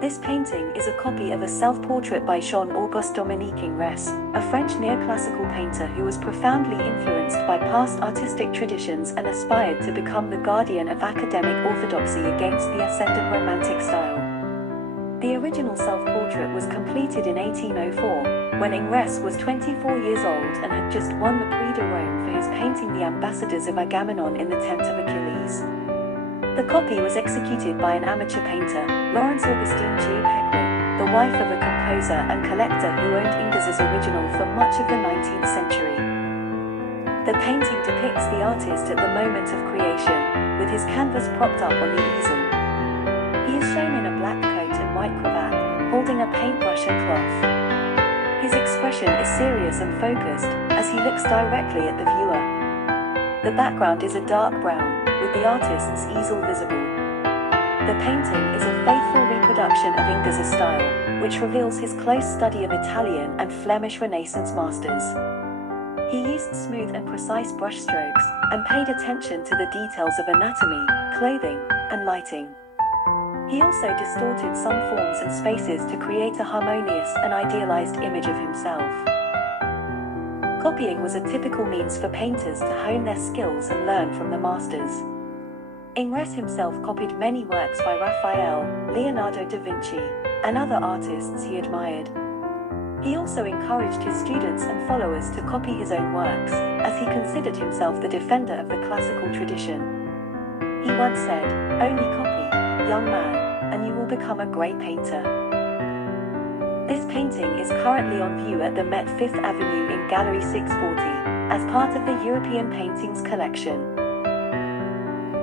This painting is a copy of a self-portrait by Auguste Dominique Ingres, a French neoclassical painter who was profoundly influenced by past artistic traditions and aspired to become the guardian of academic orthodoxy against the ascendant Romantic style. The original self-portrait was completed in 1804, when Ingres was 24 years old and had just won the Prix de Rome for his painting The Ambassadors of Agamemnon in the Tent of Achilles. The copy was executed by an amateur painter, Laurence-Augustine Jubé Héquet, the wife of a composer and collector who owned Ingres's original for much of the 19th century. The painting depicts the artist at the moment of creation, with his canvas propped up on the easel. He is shown in a black coat and white cravat, holding a paintbrush and cloth. His expression is serious and focused, as he looks directly at the viewer. The background is a dark brown, with the artist's easel visible. The painting is a faithful reproduction of Ingres's style, which reveals his close study of Italian and Flemish Renaissance masters. He used smooth and precise brushstrokes, and paid attention to the details of anatomy, clothing, and lighting. He also distorted some forms and spaces to create a harmonious and idealized image of himself. Copying was a typical means for painters to hone their skills and learn from the masters. Ingres himself copied many works by Raphael, Leonardo da Vinci, and other artists he admired. He also encouraged his students and followers to copy his own works, as he considered himself the defender of the classical tradition. He once said, "Only copy, young man, and you will become a great painter." This painting is currently on view at the Met Fifth Avenue in Gallery 640, as part of the European Paintings collection.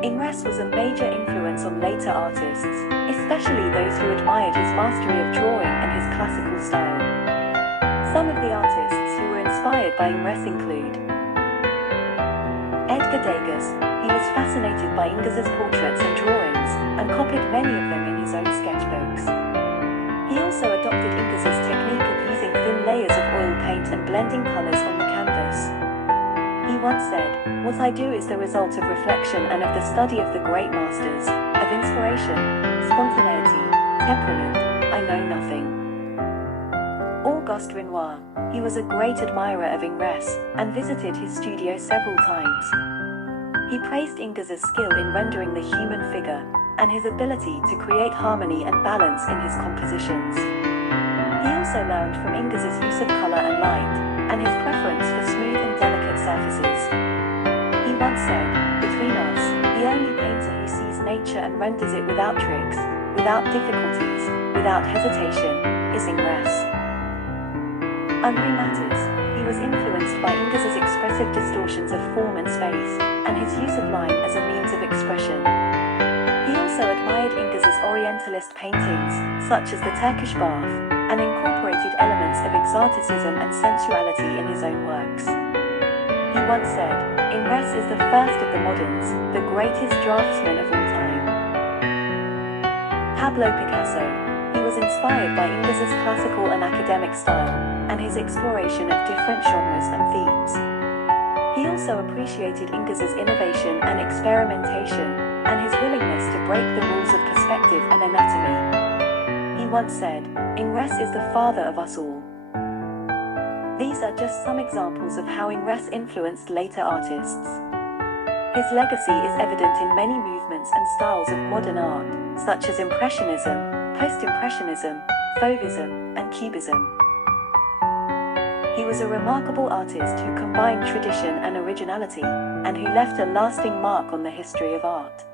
Ingres was a major influence on later artists, especially those who admired his mastery of drawing and his classical style. Some of the artists who were inspired by Ingres include Edgar Degas. He was fascinated by Ingres's portraits and drawings, and copied many of them in his own sketchbooks. He also adopted Ingres's technique of using thin layers of oil paint and blending colors on the canvas. He once said, "What I do is the result of reflection and of the study of the great masters, of inspiration, spontaneity, temperament. I know nothing." Auguste Renoir. He was a great admirer of Ingres, and visited his studio several times. He praised Ingres's skill in rendering the human figure, and his ability to create harmony and balance in his compositions. He also learned from Ingres's use of color and light, and his preference for smooth and delicate surfaces. He once said, "Between us, the only painter who sees nature and renders it without tricks, without difficulties, without hesitation, is Ingres." Henri Matisse. He was influenced by Ingres's expressive distortions of form and space, and his use of line as a means of expression. He also admired Ingres's Orientalist paintings, such as the Turkish bath, and incorporated elements of exoticism and sensuality in his own works. He once said, "Ingres is the first of the moderns, the greatest draftsman of all time." Pablo Picasso. He was inspired by Ingres's classical and academic style, and his exploration of different genres and themes. He also appreciated Ingres's innovation and experimentation, and his willingness to break the rules of perspective and anatomy. He once said, "Ingres is the father of us all." These are just some examples of how Ingres influenced later artists. His legacy is evident in many movements and styles of modern art, such as Impressionism, Post-Impressionism, Fauvism, and Cubism. He was a remarkable artist who combined tradition and originality, and who left a lasting mark on the history of art.